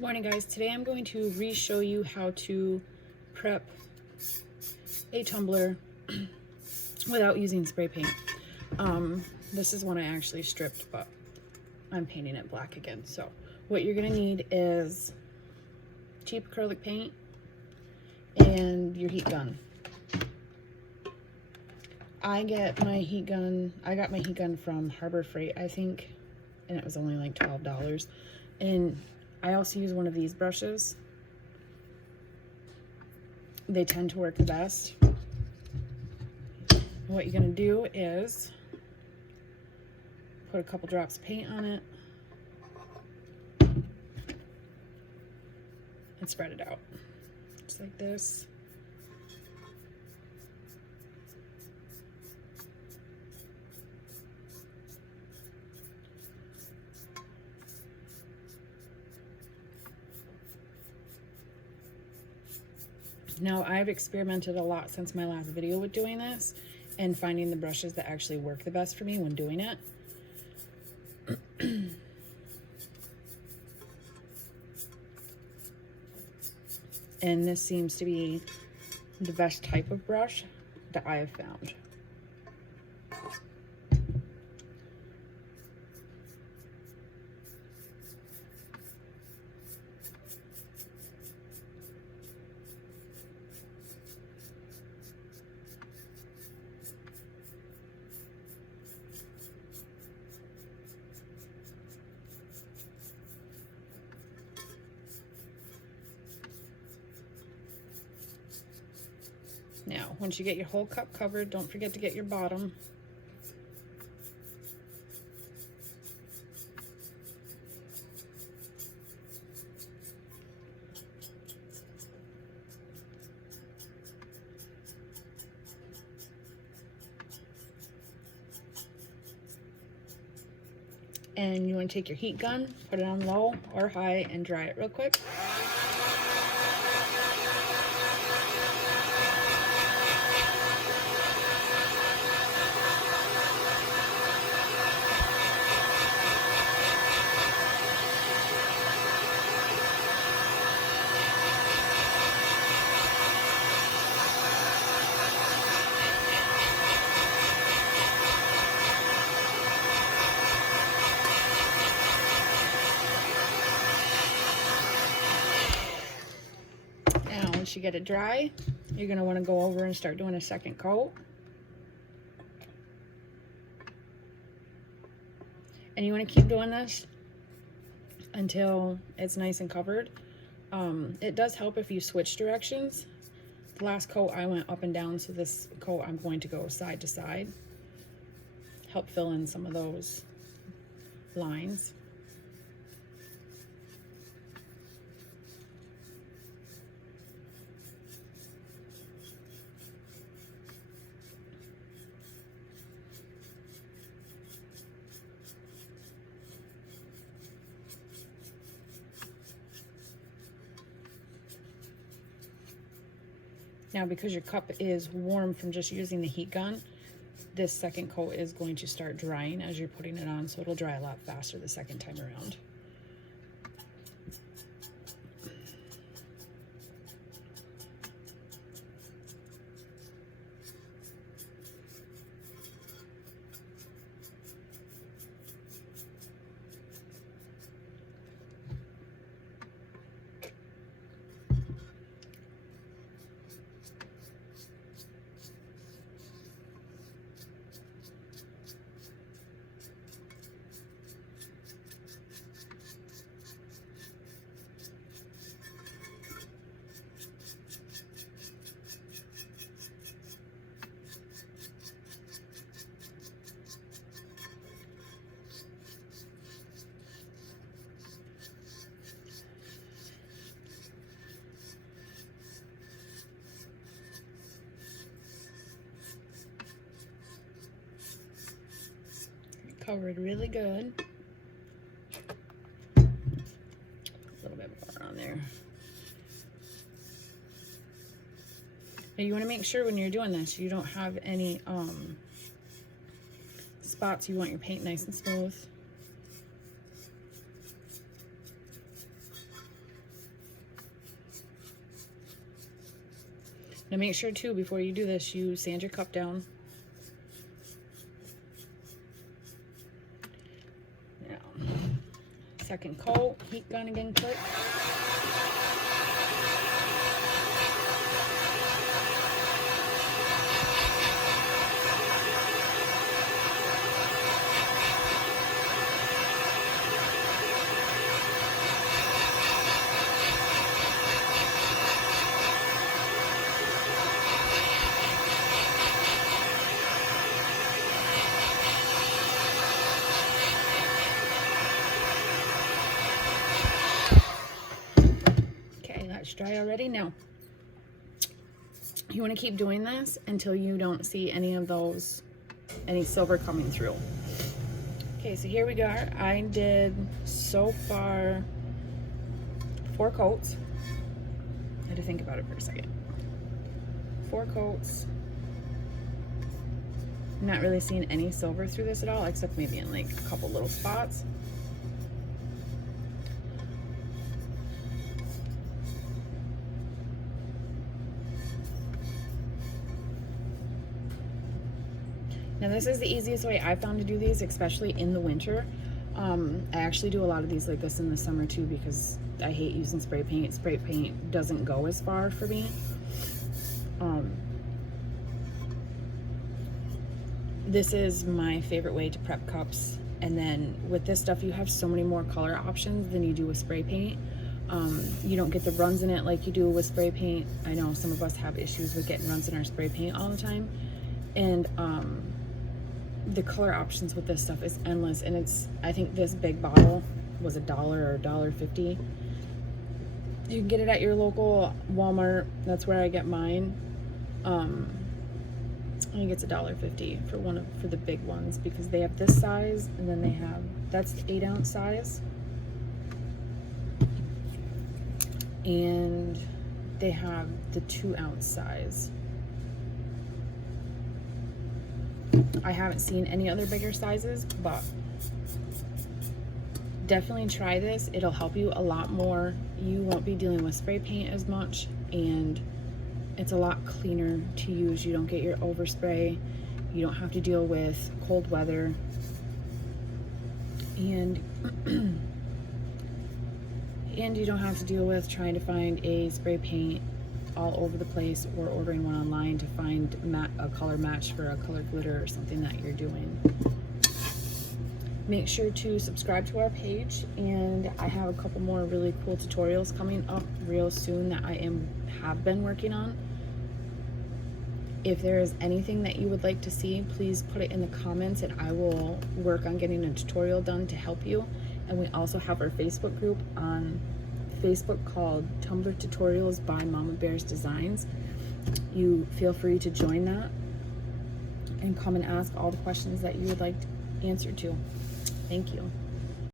Good morning, guys. Today I'm going to re-show you how to prep a tumbler without using spray paint. This is one I actually stripped, but I'm painting it black again. So what you're going to need is cheap acrylic paint and your heat gun. I got my heat gun from Harbor Freight, I think, and it was only like $12. And I also use one of these brushes. They tend to work the best. What you're going to do is put a couple drops of paint on it and spread it out just like this. Now, I've experimented a lot since my last video with doing this and finding the brushes that actually work the best for me when doing it. And this seems to be the best type of brush that I have found. Now, once you get your whole cup covered, don't forget to get your bottom. And you want to take your heat gun, put it on low or high, and dry it real quick. Now, once you get it dry, you're going to want to go over and start doing a second coat. And you want to keep doing this until it's nice and covered. It does help if you switch directions. The last coat I went up and down, so this coat I'm going to go side to side. Help fill in some of those lines. Now, because your cup is warm from just using the heat gun, this second coat is going to start drying as you're putting it on, so it'll dry a lot faster the second time around. Covered really good. A little bit more on there. Now you want to make sure when you're doing this, you don't have any spots. You want your paint nice and smooth. Now make sure too, before you do this, you sand your cup down. Now, second coat, heat gun again quick. Dry already. Now you want to keep doing this until you don't see any silver coming through. Okay, so here we go. I did so far 4 coats. I had to think about it for a second. 4 coats. I'm not really seeing any silver through this at all, except maybe in like a couple little spots. Now this is the easiest way I found to do these, especially in the winter. I actually do a lot of these like this in the summer too, because I hate using spray paint. Spray paint doesn't go as far for me. This is my favorite way to prep cups. And then with this stuff, you have so many more color options than you do with spray paint. You don't get the runs in it like you do with spray paint. I know some of us have issues with getting runs in our spray paint all the time. And the color options with this stuff is endless. And I think this big bottle was $1 or $1.50. You can get it at your local Walmart. That's where I get mine. I think it's $1.50 for the big ones, because they have this size, and then that's the 8-ounce size, and they have the 2-ounce size. I haven't seen any other bigger sizes, but definitely try this. It'll help you a lot more. You won't be dealing with spray paint as much, and it's a lot cleaner to use. You don't get your overspray. You don't have to deal with cold weather. And you don't have to deal with trying to find a spray paint all over the place, or ordering one online to find a color match for a color glitter or something that you're doing. Make sure to subscribe to our page, and I have a couple more really cool tutorials coming up real soon that I have been working on. If there is anything that you would like to see, please put it in the comments, and I will work on getting a tutorial done to help you. And we also have our Facebook group on Facebook called Tumbler Tutorials by Mama Bear's Designs. You feel free to join that and come and ask all the questions that you would like answered to. Thank you.